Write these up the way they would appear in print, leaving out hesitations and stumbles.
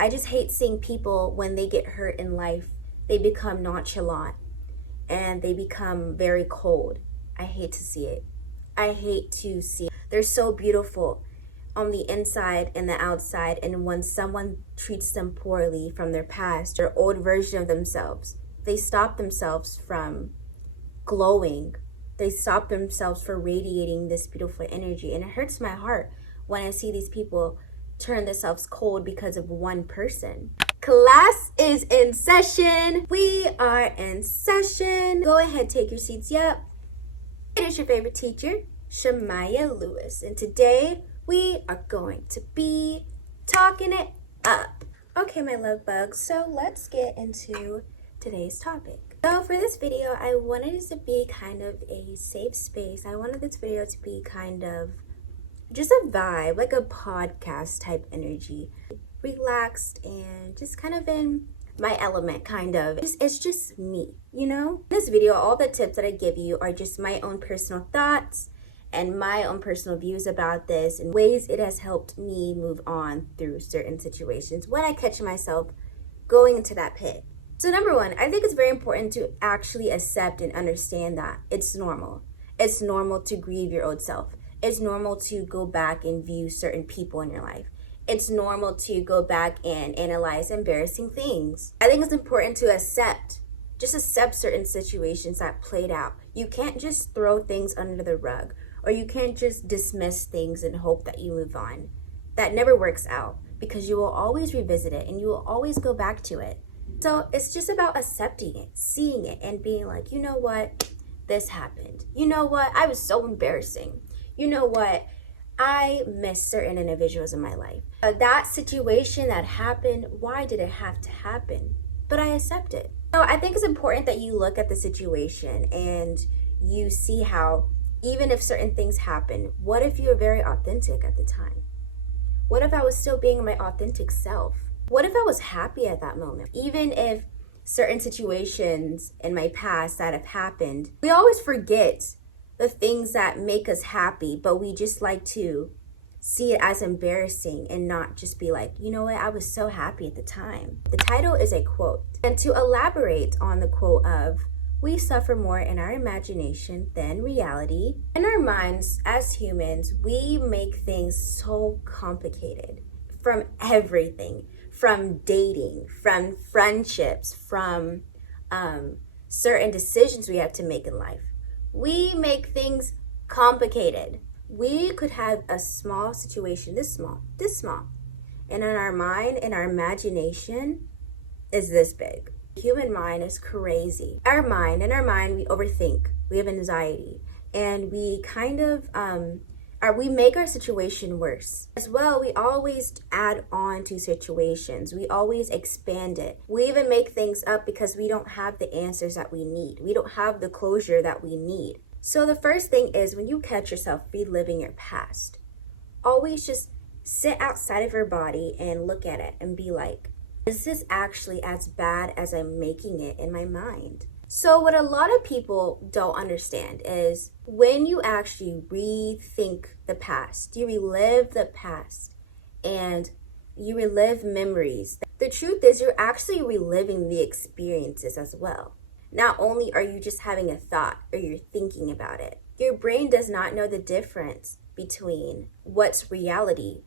I just hate seeing people when they get hurt in life, they become nonchalant and they become very cold. I hate to see it. I hate to see it. They're so beautiful on the inside and the outside, and when someone treats them poorly from their past, their old version of themselves, they stop themselves from glowing. They stop themselves from radiating this beautiful energy, and it hurts my heart when I see these people turn themselves cold because of one person. Class is in session. We are in session. Go ahead, take your seats. Yep. It is your favorite teacher, Sha'Mya Lewis, and today we are going to be talking it up. Okay, my love bugs, so let's get into today's topic. So for this video, I wanted it to be kind of a safe space. I wanted this video to be kind of just a vibe, like a podcast type energy. Relaxed and just kind of in my element, kind of. It's just me, you know? In this video, all the tips that I give you are just my own personal thoughts and my own personal views about this and ways it has helped me move on through certain situations when I catch myself going into that pit. So number one, I think it's very important to actually accept and understand that it's normal. It's normal to grieve your old self. It's normal to go back and view certain people in your life. It's normal to go back and analyze embarrassing things. I think it's important to accept certain situations that played out. You can't just throw things under the rug, or you can't just dismiss things and hope that you move on. That never works out, because you will always revisit it and you will always go back to it. So it's just about accepting it, seeing it, and being like, you know what, this happened. You know what, I was so embarrassing. You know what, I miss certain individuals in my life. That situation that happened, why did it have to happen? But I accept it. So I think it's important that you look at the situation and you see how, even if certain things happen, what if you were very authentic at the time? What if I was still being my authentic self? What if I was happy at that moment? Even if certain situations in my past that have happened, we always forget the things that make us happy, but we just like to see it as embarrassing and not just be like, you know what, I was so happy at the time. The title is a quote. And to elaborate on the quote of, we suffer more in our imagination than reality. In our minds, as humans, we make things so complicated. From everything, from dating, from friendships, from certain decisions we have to make in life. We make things complicated. We could have a small situation, this small. And in our mind, in our imagination, is this big. The human mind is crazy. In our mind, we overthink. We have anxiety. And we kind of, we make our situation worse. As well, we always add on to situations. We always expand it. We even make things up because we don't have the answers that we need. We don't have the closure that we need. So the first thing is, when you catch yourself reliving your past, always just sit outside of your body and look at it and be like, is this actually as bad as I'm making it in my mind? So what a lot of people don't understand is when you actually rethink the past, you relive the past and you relive memories. The truth is, you're actually reliving the experiences as well. Not only are you just having a thought or you're thinking about it, your brain does not know the difference between what's reality.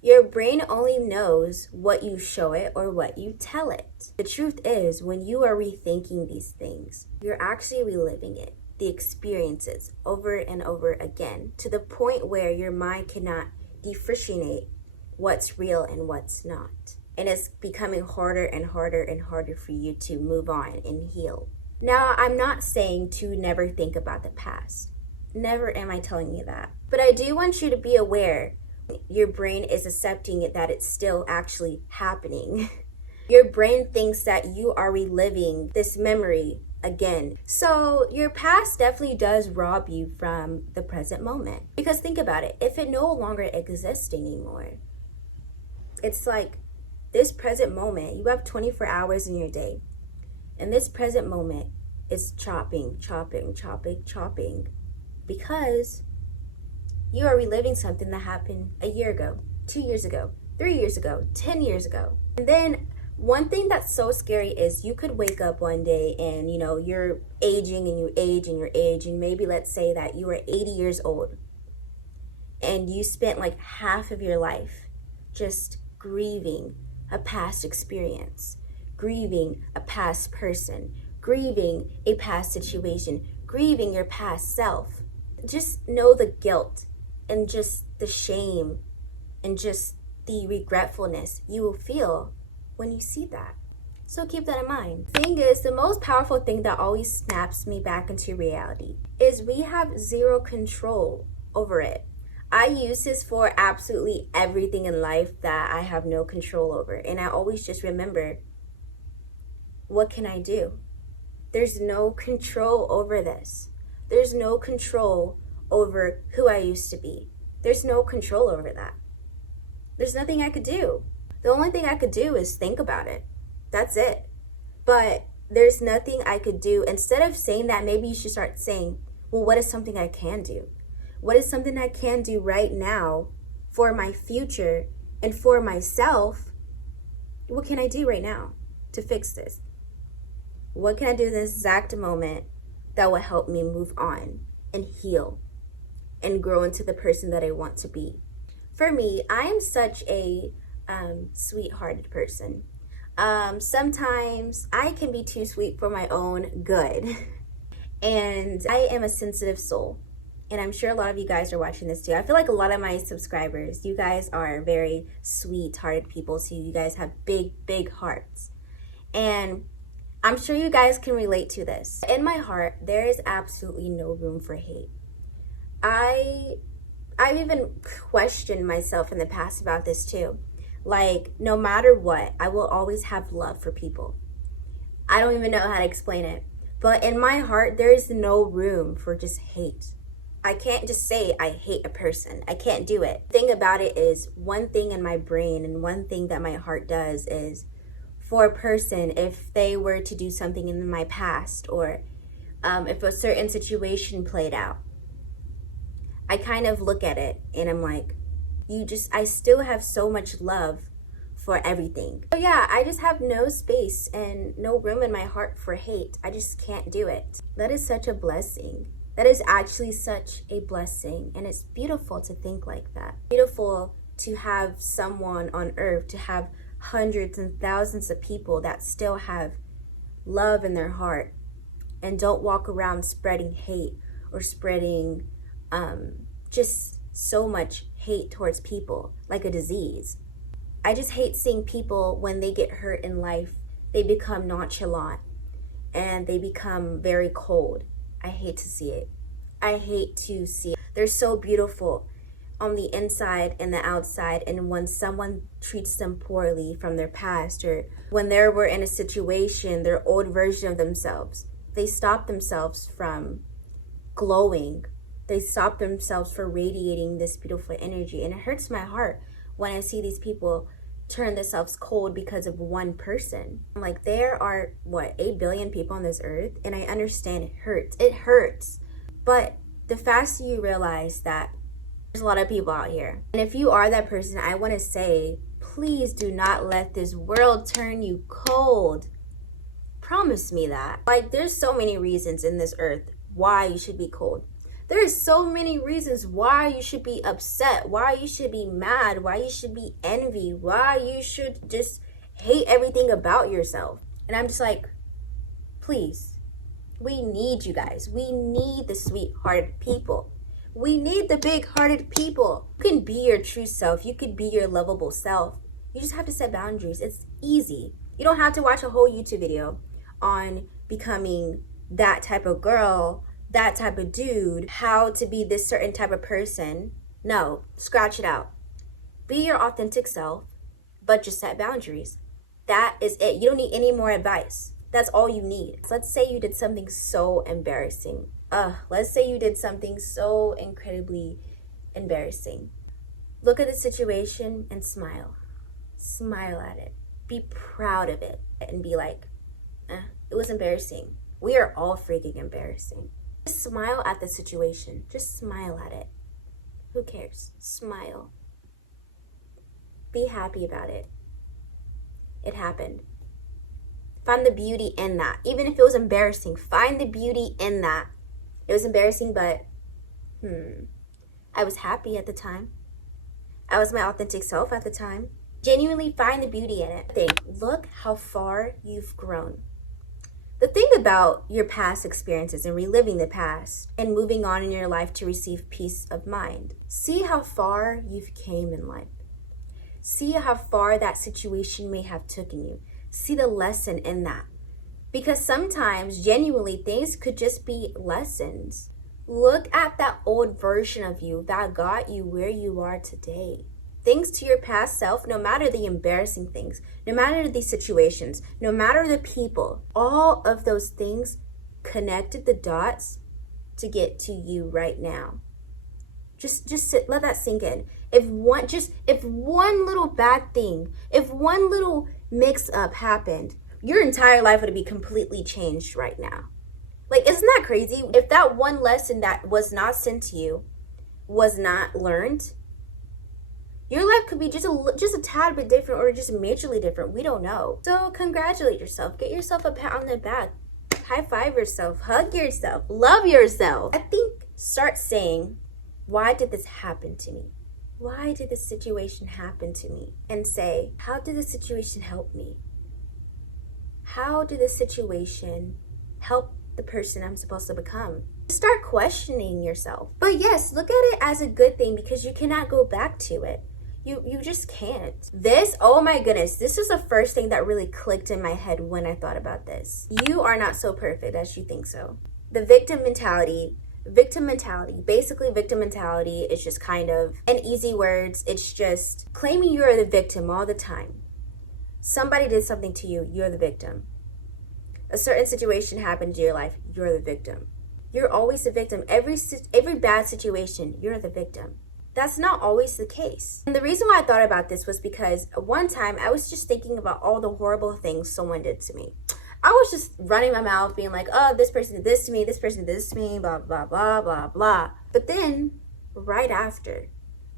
Your brain only knows what you show it or what you tell it. The truth is, when you are rethinking these things, you're actually reliving it, the experiences, over and over again, to the point where your mind cannot differentiate what's real and what's not. And it's becoming harder and harder and harder for you to move on and heal. Now, I'm not saying to never think about the past. Never am I telling you that. But I do want you to be aware your brain is accepting it, that it's still actually happening. Your brain thinks that you are reliving this memory again. So your past definitely does rob you from the present moment. Because think about it, if it no longer exists anymore, it's like this present moment, you have 24 hours in your day. And this present moment is chopping, because you are reliving something that happened a year ago, 2 years ago, 3 years ago, 10 years ago. And then one thing that's so scary is you could wake up one day and you're aging and you age and you age, and maybe let's say that you were 80 years old and you spent like half of your life just grieving a past experience, grieving a past person, grieving a past situation, grieving your past self. Just know the guilt and just the shame and just the regretfulness you will feel when you see that. So keep that in mind. Thing is, the most powerful thing that always snaps me back into reality is we have zero control over it. I use this for absolutely everything in life that I have no control over. And I always just remember, what can I do? There's no control over this. There's no control over who I used to be. There's no control over that. There's nothing I could do. The only thing I could do is think about it. That's it. But there's nothing I could do. Instead of saying that, maybe you should start saying, well, what is something I can do? What is something I can do right now for my future and for myself? What can I do right now to fix this? What can I do in this exact moment that will help me move on and heal and grow into the person that I want to be? For me, I am such a sweet-hearted person. Sometimes I can be too sweet for my own good. And I am a sensitive soul. And I'm sure a lot of you guys are watching this too. I feel like a lot of my subscribers, you guys are very sweet-hearted people too. You guys have big, big hearts. And I'm sure you guys can relate to this. In my heart, there is absolutely no room for hate. I've even questioned myself in the past about this too. Like, no matter what, I will always have love for people. I don't even know how to explain it. But in my heart, there is no room for just hate. I can't just say I hate a person. I can't do it. The thing about it is, one thing in my brain and one thing that my heart does is, for a person, if they were to do something in my past, or if a certain situation played out, I kind of look at it and I'm like, I still have so much love for everything. So yeah, I just have no space and no room in my heart for hate. I just can't do it. That is such a blessing. That is actually such a blessing. And it's beautiful to think like that. Beautiful to have someone on earth, to have hundreds and thousands of people that still have love in their heart and don't walk around spreading hate or spreading just so much hate towards people like a disease. I just hate seeing people when they get hurt in life, they become nonchalant and they become very cold. I hate to see it. I hate to see it. They're so beautiful on the inside and the outside, and when someone treats them poorly from their past, or when they were in a situation, their old version of themselves, they stop themselves from glowing. They stop themselves from radiating this beautiful energy. And it hurts my heart when I see these people turn themselves cold because of one person. Like, there are, 8 billion people on this earth? And I understand it hurts. It hurts. But the faster you realize that there's a lot of people out here. And if you are that person, I want to say, please do not let this world turn you cold. Promise me that. Like, there's so many reasons in this earth why you should be cold. There is so many reasons why you should be upset, why you should be mad, why you should be envy, why you should just hate everything about yourself. And I'm just like, please, we need you guys. We need the sweet-hearted people. We need the big-hearted people. You can be your true self. You could be your lovable self. You just have to set boundaries. It's easy. You don't have to watch a whole YouTube video on becoming that type of girl, that type of dude, how to be this certain type of person. No, scratch it out. Be your authentic self, but just set boundaries. That is it. You don't need any more advice. That's all you need. Let's say you did something so embarrassing. Let's say you did something so incredibly embarrassing. Look at the situation and smile. Smile at it. Be proud of it and be like, it was embarrassing. We are all freaking embarrassing. Just smile at the situation. Just smile at it. Who cares? Smile. Be happy about it. happened. Find the beauty in that. Even if it was embarrassing, find the beauty in that. It was embarrassing, but I was happy at the time. I was my authentic self at the time. Genuinely find the beauty in it. Look how far you've grown. The thing about your past experiences and reliving the past and moving on in your life to receive peace of mind, see how far you've came in life. See how far that situation may have taken you. See the lesson in that. Because sometimes, genuinely, things could just be lessons. Look at that old version of you that got you where you are today. Thanks to your past self, no matter the embarrassing things, no matter the situations, no matter the people, all of those things connected the dots to get to you right now. Just let that sink in. If one little bad thing, if one little mix-up happened, your entire life would be completely changed right now. Like, isn't that crazy? If that one lesson that was not sent to you was not learned, your life could be just a tad bit different, or just majorly different. We don't know. So congratulate yourself. Get yourself a pat on the back. High five yourself. Hug yourself. Love yourself. I think start saying, why did this happen to me? Why did this situation happen to me? And say, how did this situation help me? How did this situation help the person I'm supposed to become? Start questioning yourself. But yes, look at it as a good thing, because you cannot go back to it. You just can't. Oh my goodness, this is the first thing that really clicked in my head when I thought about this. You are not so perfect as you think so. The victim mentality, basically victim mentality is just kind of, in easy words, it's just claiming you are the victim all the time. Somebody did something to you, you're the victim. A certain situation happened in your life, you're the victim. You're always the victim. Every bad situation, you're the victim. That's not always the case. And the reason why I thought about this was because one time I was just thinking about all the horrible things someone did to me. I was just running my mouth being like, oh, this person did this to me, this person did this to me, blah, blah, blah, blah, blah. But then right after,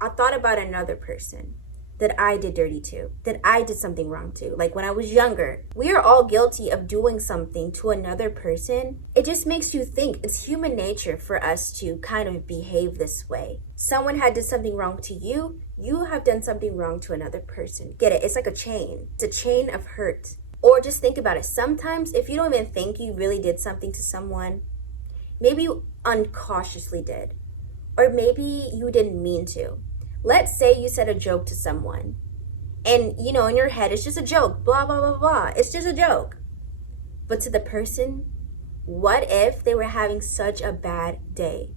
I thought about another person that I did dirty to, that I did something wrong to. Like when I was younger, we are all guilty of doing something to another person. It just makes you think. It's human nature for us to kind of behave this way. Someone had did something wrong to you, you have done something wrong to another person. Get it? It's like a chain. It's a chain of hurt. Or just think about it. Sometimes if you don't even think you really did something to someone, maybe you uncautiously did, or maybe you didn't mean to. Let's say you said a joke to someone and, in your head, it's just a joke, blah, blah, blah, blah. It's just a joke. But to the person, what if they were having such a bad day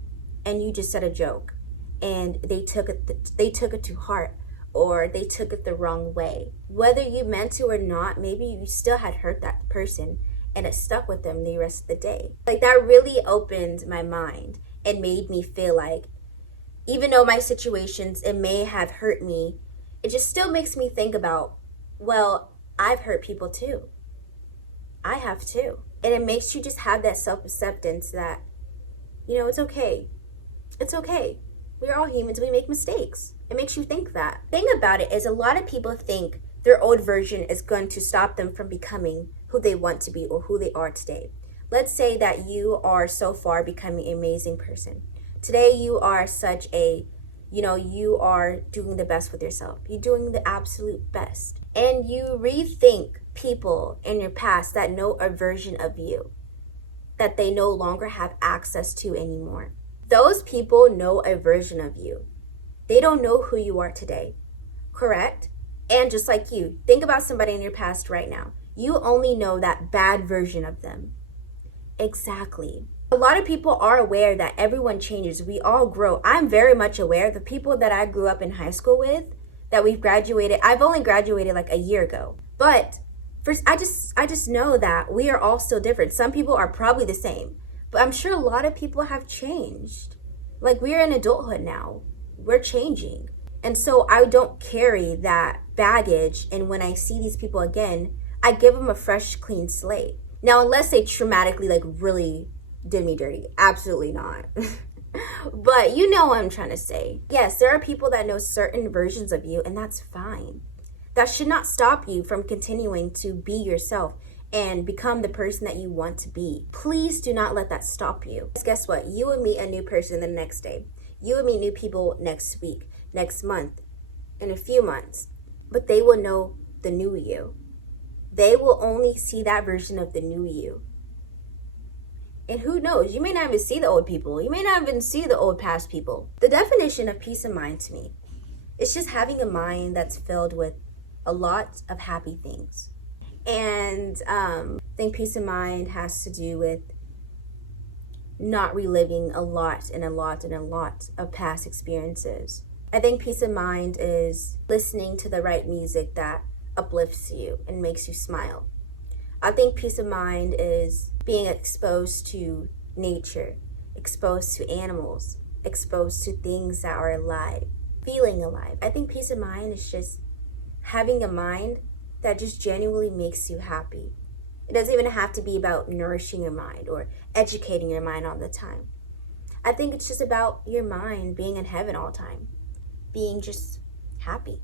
and you just said a joke and they took it to heart, or they took it the wrong way? Whether you meant to or not, maybe you still had hurt that person and it stuck with them the rest of the day. Like, that really opened my mind and made me feel like, even though my situations, it may have hurt me, it just still makes me think about, well, I've hurt people too. I have too. And it makes you just have that self-acceptance that, it's okay. It's okay. We're all humans. We make mistakes. It makes you think that. The thing about it is, a lot of people think their old version is going to stop them from becoming who they want to be or who they are today. Let's say that you are so far becoming an amazing person. Today you are such a, you are doing the best with yourself. You're doing the absolute best. And you rethink people in your past that know a version of you that they no longer have access to anymore. Those people know a version of you. They don't know who you are today, correct? And just like you, think about somebody in your past right now. You only know that bad version of them. Exactly. A lot of people are aware that everyone changes. We all grow. I'm very much aware. The people that I grew up in high school with, that we've graduated, I've only graduated like a year ago. But first, I just know that we are all still different. Some people are probably the same, but I'm sure a lot of people have changed. Like, we're in adulthood now. We're changing. And so I don't carry that baggage. And when I see these people again, I give them a fresh, clean slate. Now, unless they traumatically, really did me dirty. Absolutely not. But you know what I'm trying to say. Yes, there are people that know certain versions of you, and that's fine. That should not stop you from continuing to be yourself and become the person that you want to be. Please do not let that stop you. Guess what? You will meet a new person the next day. You will meet new people next week, next month, in a few months. But they will know the new you. They will only see that version of the new you. And who knows? You may not even see the old people. You may not even see the old past people. The definition of peace of mind to me is just having a mind that's filled with a lot of happy things. And I think peace of mind has to do with not reliving a lot of past experiences. I think peace of mind is listening to the right music that uplifts you and makes you smile. I think peace of mind is being exposed to nature, exposed to animals, exposed to things that are alive, feeling alive. I think peace of mind is just having a mind that just genuinely makes you happy. It doesn't even have to be about nourishing your mind or educating your mind all the time. I think it's just about your mind being in heaven all the time, being just happy.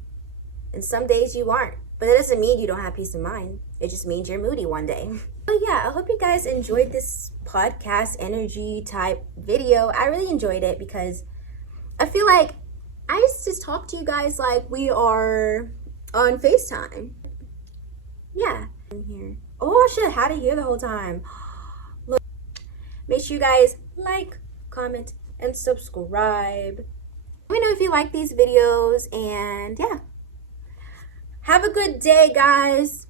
And some days you aren't, but that doesn't mean you don't have peace of mind. It just means you're moody one day. But yeah, I hope you guys enjoyed this podcast energy type video. I really enjoyed it because I feel like I used to talk to you guys like we are on FaceTime. Yeah. I'm here. Oh, I should have had it here the whole time. Look, make sure you guys like, comment, and subscribe. Let me know if you like these videos, and yeah. Have a good day, guys.